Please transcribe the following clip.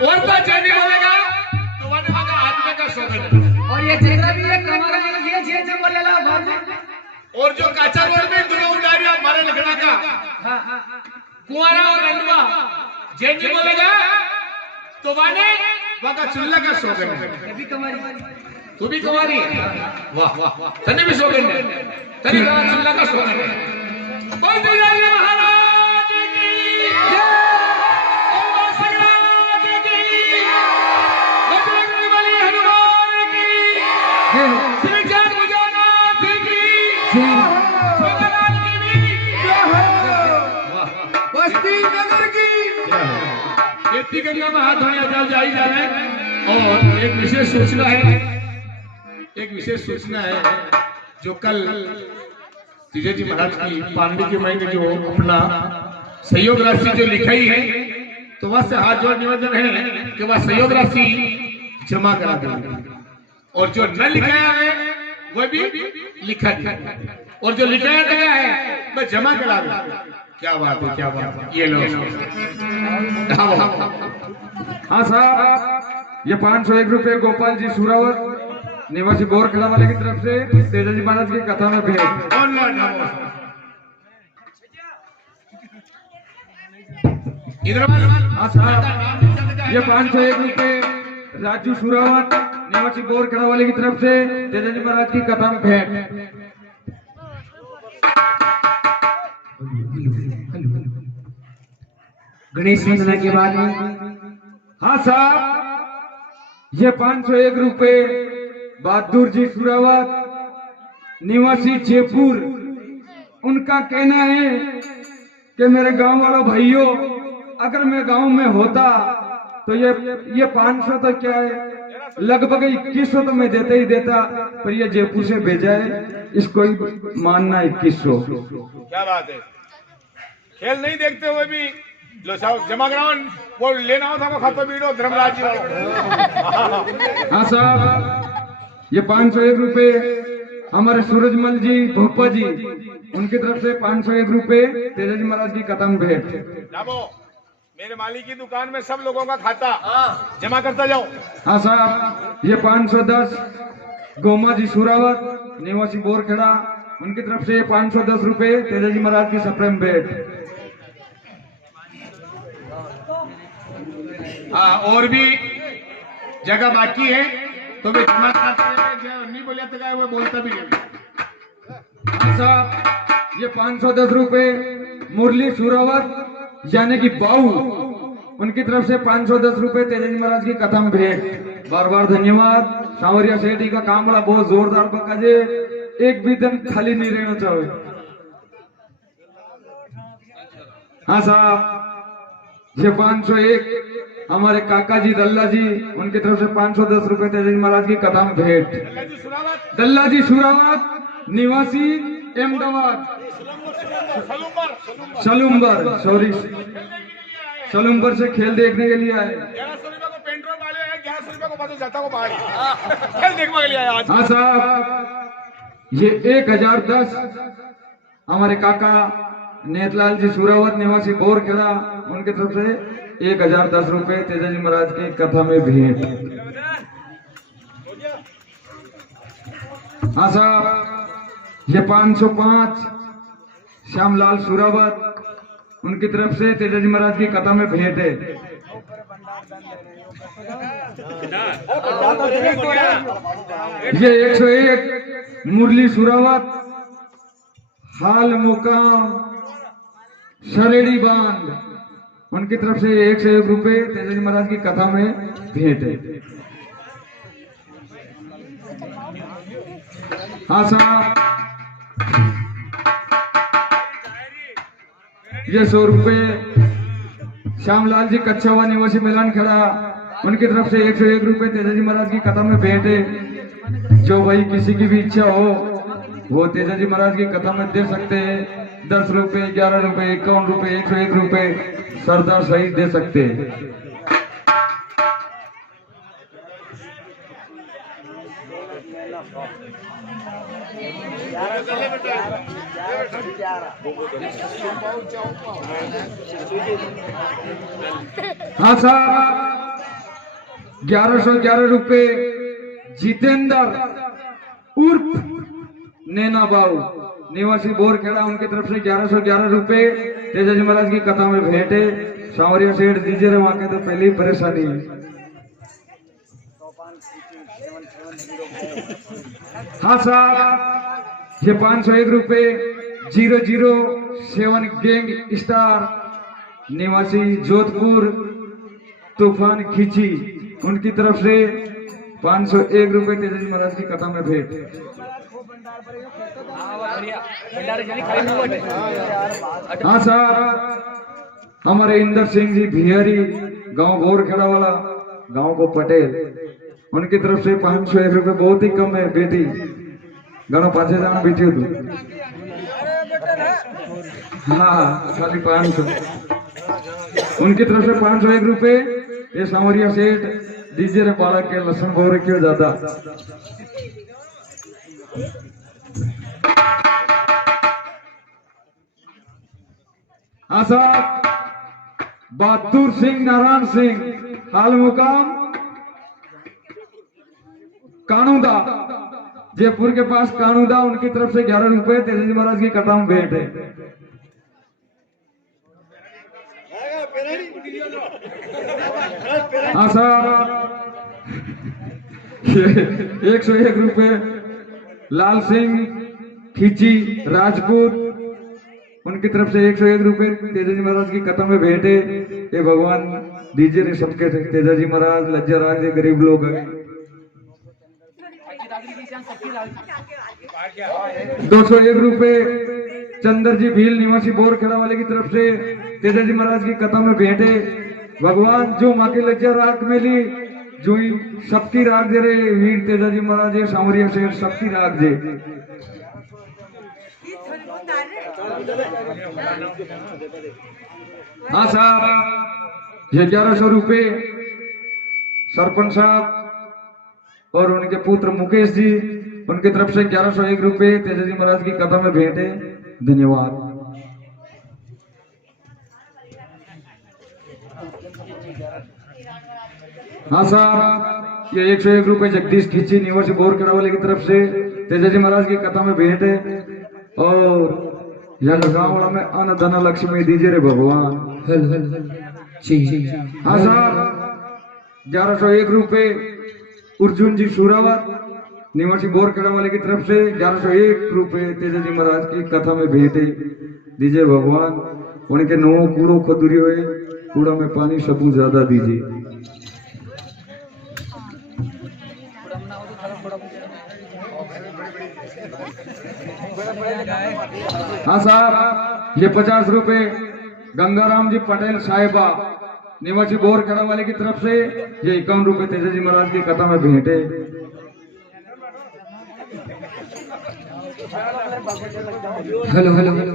और तो चेनी बोलेगा तो वाने वाला आदमी का शौक और ये चेहरा भी है कमर में ये जे जे बोलेला बाद में और जो काचा रोड में दुनो उड़ारिया मारे लखड़ा का हां कुंवारा और रंडवा जेनी बोलेगा तो वाने वाका चुल्ला का शौक है भी कमारी तू भी कुंवारी वाह वाह तने भी शौक है तने का चुल्ला का शौक है बोल दे महाराज की जय ओम संग्राम की बजरंग बली हनुमान की श्री जय मुजानाथ की सोमनाथ की भी बस्ती नगर की खेती गंगा में हाथ धोने अकाल जाई जा रहे हैं और एक विशेष सूचना है जो कल तीजे जी महाराज की पांडे के महीने जो अपना सहयोग राशि जो लिखाई है तो वहां से हाथ जोड़ निवेदन है कि वह सहयोग राशि जमा करा देंगे और जो न लिखाया है वह भी लिखा दिया और जो लिखाया गया है वह जमा करा देंगे। क्या बात है ये लोग हाँ साहब ये 501 रुपए गोपाल जी सुरावत निवासी बोरखेड़ा वाले की तरफ से तेजा जी महाराज की कथा में भेंट। इधर हाँ साहब ये 501 रुपए राजू सुरावत निवासी बोरखेड़ा वाले की तरफ से तेजा जी महाराज की कथा में भेंट। गणेश वंदना के बाद हाँ साहब ये 501 रुपए बहादुर जी सुरावत निवासी जयपुर उनका कहना है कि मेरे गांव वालों भाइयों अगर मैं गांव में होता तो ये 500 तो क्या है लगभग 2100 तो मैं देता ही देता पर ये जयपुर से भेजा है इसको ही मानना 2100। क्या बात है खेल नहीं देखते हुए भी लो साहब जमा ग्राउंड वो लेना हो था वो खाता बीड़ो धर्मराज जी हाँ साहब ये 501 रुपए हमारे सूरजमल जी भोपा जी उनकी तरफ से 501 रुपए तेजा जी महाराज की कदम भेंट। जाबो मेरे मालिक की दुकान में सब लोगों का खाता जमा करता जाओ। हाँ साहब ये 510 गोमा जी सुरावत निवासी बोरखेड़ा उनकी तरफ से 510 रुपए तेजा जी महाराज की सप्रेम भेंट। हाँ और भी जगह बाकी है तो भी जमा कराते हैं नहीं बोले तो वो बोलता भी नहीं। हाँ साहब ये 510 रुपए मुरली सुरावत यानी कि बाऊ उनकी तरफ से 510 रुपए तेजा जी महाराज की कदम भेंट। बार बार धन्यवाद। सांवरिया सेठी का काम बड़ा बहुत जोरदार पका जे एक भी दिन खाली नहीं रहना चाहिए। हाँ साहब ये 501 हमारे काका जी दल्ला जी उनकी तरफ से 510 रुपए तेजा जी महाराज की कदम भेंट। दल्ला जी सुरावत निवासी अहमदाबाद सलूम्बर सॉरी सलूम्बर से खेल देखने के लिए आए। 1100 रुपए को पेट्रोल वाले हैं 1100 रुपए को बदल जाता को पहाड़ी खेल देखने के लिए आया आज। हाँ साहब ये 1010 हमारे काका नेतलाल जी सुरावत निवासी बोरखेड़ा उनकी तरफ से 1010 रुपए तेजा जी महाराज की कथा में भेंट। हाँ साहब ये 505 श्यामलाल सुरावत उनकी तरफ से तेजा जी महाराज की कथा में भेंट है। ये 101 मुरली सुरावत हाल मुकाम शरेड़ी बांध उनकी तरफ से 101 रुपए तेजा जी महाराज की कथा में भेंट है। हाँ साहब ये 100 रुपए श्यामलाल जी कच्छावा निवासी मिलान खड़ा उनकी तरफ से 101 रुपए तेजा जी महाराज की कथा में भेंट है। जो भाई किसी की भी इच्छा हो वो तेजा जी महाराज की कथा में दे सकते हैं। 10 रुपए 11 रुपए 51 रुपए 101 रुपए सरदार सहित दे सकते हैं। हाँ साहब 1111 रुपए जितेंद्र उर्फ नैना बाऊ निवासी बोरखेड़ा, उनकी तरफ से 1111 रुपए तेजाजी महाराज की कथा में भेंट है। सांवरिया सेठ दीजिए वहां के तो पहले ही परेशानी है। हाँ साहब, ये 501 रुपए 007 गैंग स्टार निवासी जोधपुर तूफान खींची, उनकी तरफ से 501 रुपए तेजाजी महाराज की कथा में भेंट। हाँ साहब, हमारे इंदर सिंह जी भियारी गांव बोरखेड़ा वाला गांव को पटेल, उनकी तरफ से 501 रुपए बहुत ही कम है बेटी गणो 5000 बेटी हो तू। हाँ खाली 500, उनकी तरफ से 501 रुपए। ये सांवरिया सेठ दीजिए रे बालक के लसन बोरे क्यों ज्यादा। हाँ साहब, बहादुर सिंह नारायण सिंह हाल मुकाम कानूदा जयपुर के पास कानूदा, उनकी तरफ से 11 रुपए तेजाजी महाराज की कथा में भेंट है। हाँ साहब, 101 रुपए लाल सिंह खींची राजपूत, उनकी तरफ से 101 रुपए तेजाजी महाराज की कथा में भेंट है। ये भगवान दीजिए रे सबके तेजाजी महाराज लज्जा राज ये गरीब लोग हैं। 201 रुपए चंद्र जी भील निवासी बोरखेड़ा वाले की तरफ से तेजाजी महाराज की कथा में भेंट है। भगवान जो माँ की लज्जा राग मिली जो ही सबकी राग दे रहे वीर तेजाजी महाराज ये सांवरिया शेर सबकी राग दे। हाँ साहब, ये 1100 रुपए सरपंच साहब और उनके पुत्र मुकेश जी, उनकी तरफ से 1101 रुपए तेजाजी महाराज की कथा में भेंट है। धन्यवाद। हाँ साहब, ये 101 रुपए जगदीश खींची निवासी बोरखेड़ा वाले की तरफ से तेजाजी महाराज की कथा में भेंट है। और यह गाँव में अन्न धन लक्ष्मी दीजिए रे भगवान। हाँ साहब, 1101 रुपए अर्जुन जी सूरावत निवासी बोरखेड़ा वाले की तरफ से 1101 रुपए तेजाजी महाराज की कथा में भेंट है। दीजिए भगवान, उनके नो कूड़ो खदूरी हुए कूड़ा में पानी सबू ज्यादा दीजिए। हाँ साहब, ये 50 रुपए गंगाराम जी पटेल साहिबा निवासी बोरखेड़ा वाले की तरफ से ये 51 रुपए तेजाजी महाराज की कथा में भेंट है। Hello hello hello